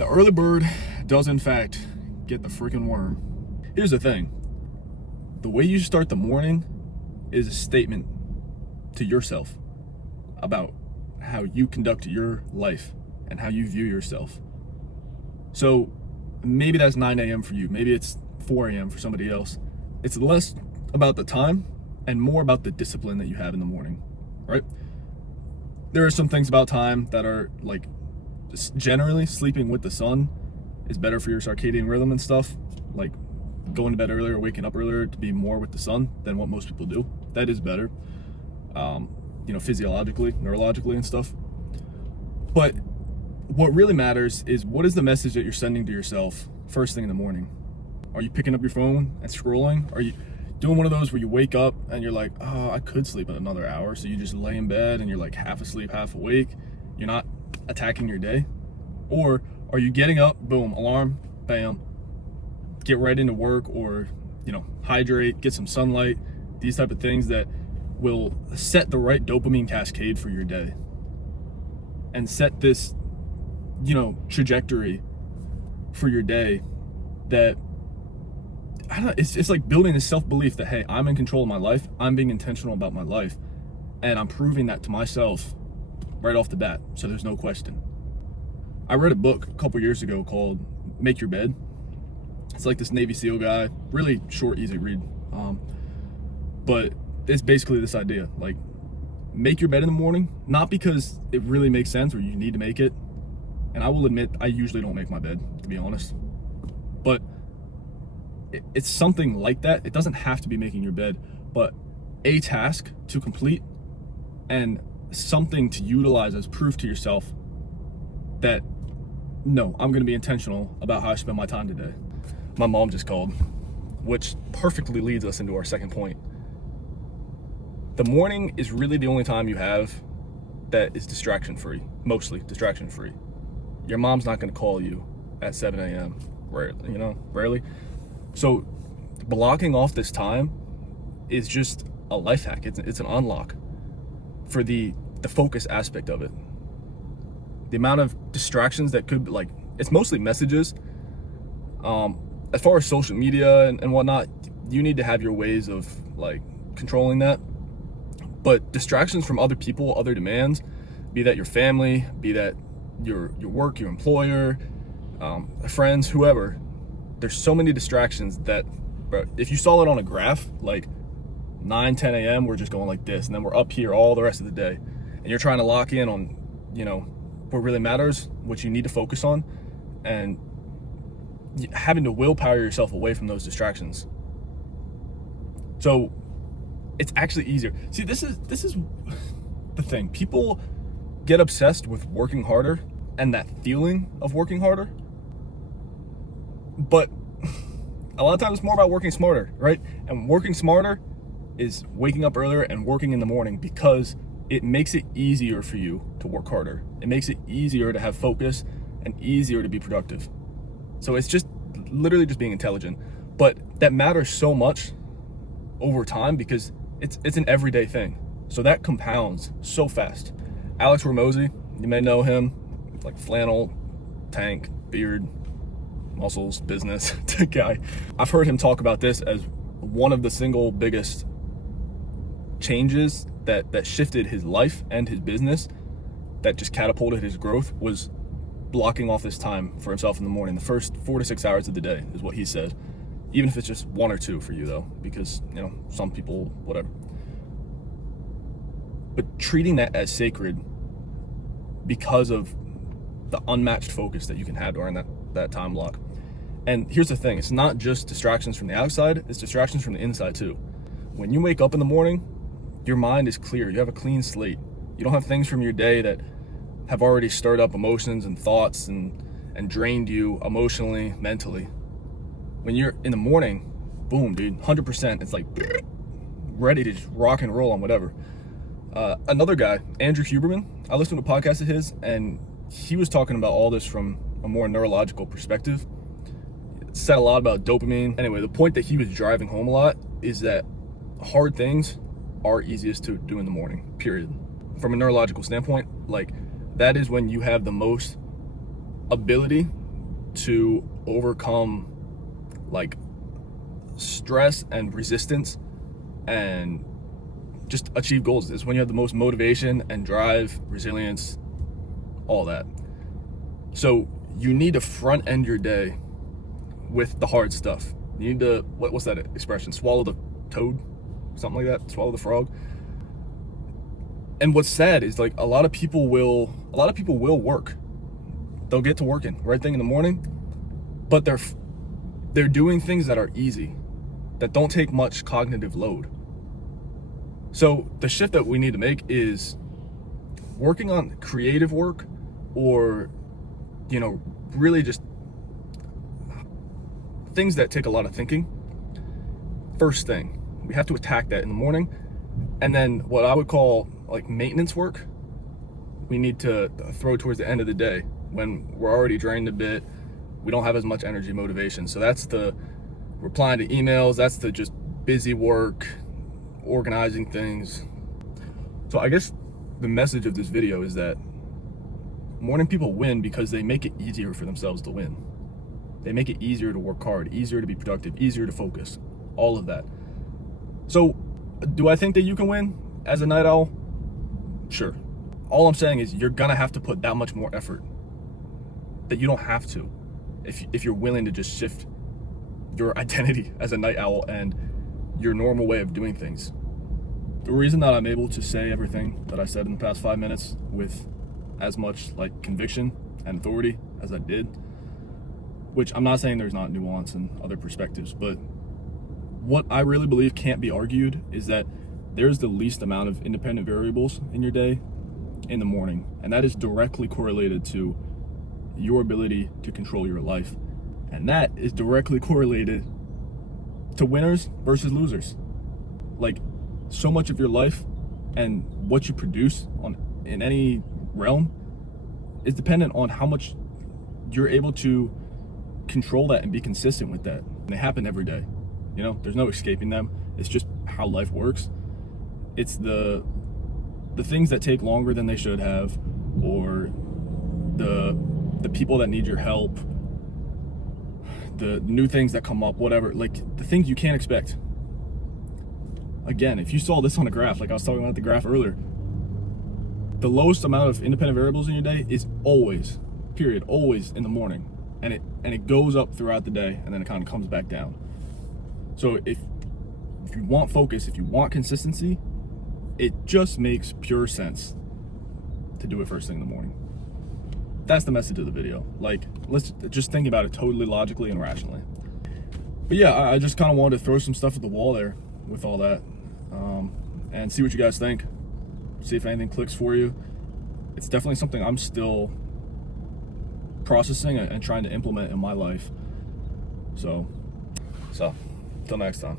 The early bird does in fact get the freaking worm. Here's the thing. The way you start the morning is a statement to yourself about how you conduct your life and how you view yourself. So maybe that's 9 a.m. for you. Maybe it's 4 a.m. for somebody else. It's less about the time and more about the discipline that you have in the morning, right? There are some things about time that are like, just generally sleeping with the sun is better for your circadian rhythm and stuff. Like going to bed earlier, waking up earlier to be more with the sun than what most people do. That is better, physiologically, neurologically and stuff. But what really matters is what is the message that you're sending to yourself first thing in the morning? Are you picking up your phone and scrolling? Are you doing one of those where you wake up and you're like, oh, I could sleep another hour. So you just lay in bed and you're like half asleep, half awake. You're not attacking your day? Or are you getting up, boom, alarm, bam, get right into work, or, hydrate, get some sunlight, these type of things that will set the right dopamine cascade for your day and set this, trajectory for your day that, I don't know, it's like building this self-belief that, hey, I'm in control of my life, I'm being intentional about my life, and I'm proving that to myself right off the bat, so there's no question. I read a book a couple years ago called Make Your Bed. It's like this Navy SEAL guy, really short, easy read. But it's basically this idea, like, make your bed in the morning, not because it really makes sense or you need to make it. And I will admit, I usually don't make my bed, to be honest. But it's something like that. It doesn't have to be making your bed, but a task to complete and something to utilize as proof to yourself that, no, I'm going to be intentional about how I spend my time today. My mom just called, which perfectly leads us into our second point. The morning is really the only time you have that is distraction-free, mostly distraction-free. Your mom's not going to call you at 7 a.m., rarely. So blocking off this time is just a life hack. It's an unlock for the focus aspect of it. The amount of distractions that could, it's mostly messages. As far as social media and whatnot, you need to have your ways of controlling that. But distractions from other people, other demands, be that your family, be that your work, your employer, friends, whoever, there's so many distractions that, bro, if you saw it on a graph, 9, 10 a.m., we're just going like this, and then we're up here all the rest of the day. And you're trying to lock in on, what really matters, what you need to focus on, and having to willpower yourself away from those distractions. So it's actually easier. See, this is the thing. People get obsessed with working harder and that feeling of working harder. But a lot of times it's more about working smarter, right? And working smarter is waking up earlier and working in the morning because it makes it easier for you to work harder. It makes it easier to have focus and easier to be productive. So it's just literally just being intelligent. But that matters so much over time because it's an everyday thing. So that compounds so fast. Alex Hormozi, you may know him, flannel, tank, beard, muscles, business guy. I've heard him talk about this as one of the single biggest changes that shifted his life and his business, that just catapulted his growth, was blocking off this time for himself in the morning. The first 4 to 6 hours of the day is what he said. Even if it's just 1 or 2 for you though, because some people, whatever. But treating that as sacred because of the unmatched focus that you can have during that time block. And here's the thing, it's not just distractions from the outside, it's distractions from the inside too. When you wake up in the morning, your mind is clear, you have a clean slate. You don't have things from your day that have already stirred up emotions and thoughts and drained you emotionally, mentally. When you're in the morning, boom, dude, 100%, it's ready to just rock and roll on whatever. Another guy, Andrew Huberman, I listened to a podcast of his, and he was talking about all this from a more neurological perspective. Said a lot about dopamine. Anyway, the point that he was driving home a lot is that hard things are easiest to do in the morning, period. From a neurological standpoint, that is when you have the most ability to overcome like stress and resistance and just achieve goals. It's when you have the most motivation and drive, resilience, all that. So you need to front end your day with the hard stuff. You need to, what's that expression? Swallow the toad? Something like that? Swallow the frog? And what's sad is like a lot of people will work. They'll get to working right thing in the morning, but they're doing things that are easy, that don't take much cognitive load. So the shift that we need to make is working on creative work, or, you know, really just things that take a lot of thinking. First thing, we have to attack that in the morning. And then what I would call like maintenance work, we need to throw towards the end of the day when we're already drained a bit. We don't have as much energy, motivation. So that's the replying to emails, that's the just busy work, organizing things. So I guess the message of this video is that morning people win because they make it easier for themselves to win. They make it easier to work hard, easier to be productive, easier to focus, all of that. So do I think that you can win as a night owl? Sure. All I'm saying is you're gonna have to put that much more effort that you don't have to if you're willing to just shift your identity as a night owl and your normal way of doing things. The reason that I'm able to say everything that I said in the past 5 minutes with as much like conviction and authority as I did, which I'm not saying there's not nuance and other perspectives, but what I really believe can't be argued is that there's the least amount of independent variables in your day in the morning, and that is directly correlated to your ability to control your life, and that is directly correlated to winners versus losers. Like, so much of your life and what you produce in any realm is dependent on how much you're able to control that and be consistent with that. And they happen every day. You know, there's no escaping them. It's just how life works. It's the things that take longer than they should have, or the people that need your help, the new things that come up, whatever, like the things you can't expect. Again, if you saw this on a graph, like I was talking about the graph earlier, the lowest amount of independent variables in your day is always, period, always in the morning. And it goes up throughout the day, and then it kind of comes back down. So if you want focus, if you want consistency, it just makes pure sense to do it first thing in the morning. That's the message of the video. Like, let's just think about it totally logically and rationally. But yeah, I just kind of wanted to throw some stuff at the wall there with all that, and see what you guys think. See if anything clicks for you. It's definitely something I'm still processing and trying to implement in my life. So till next time.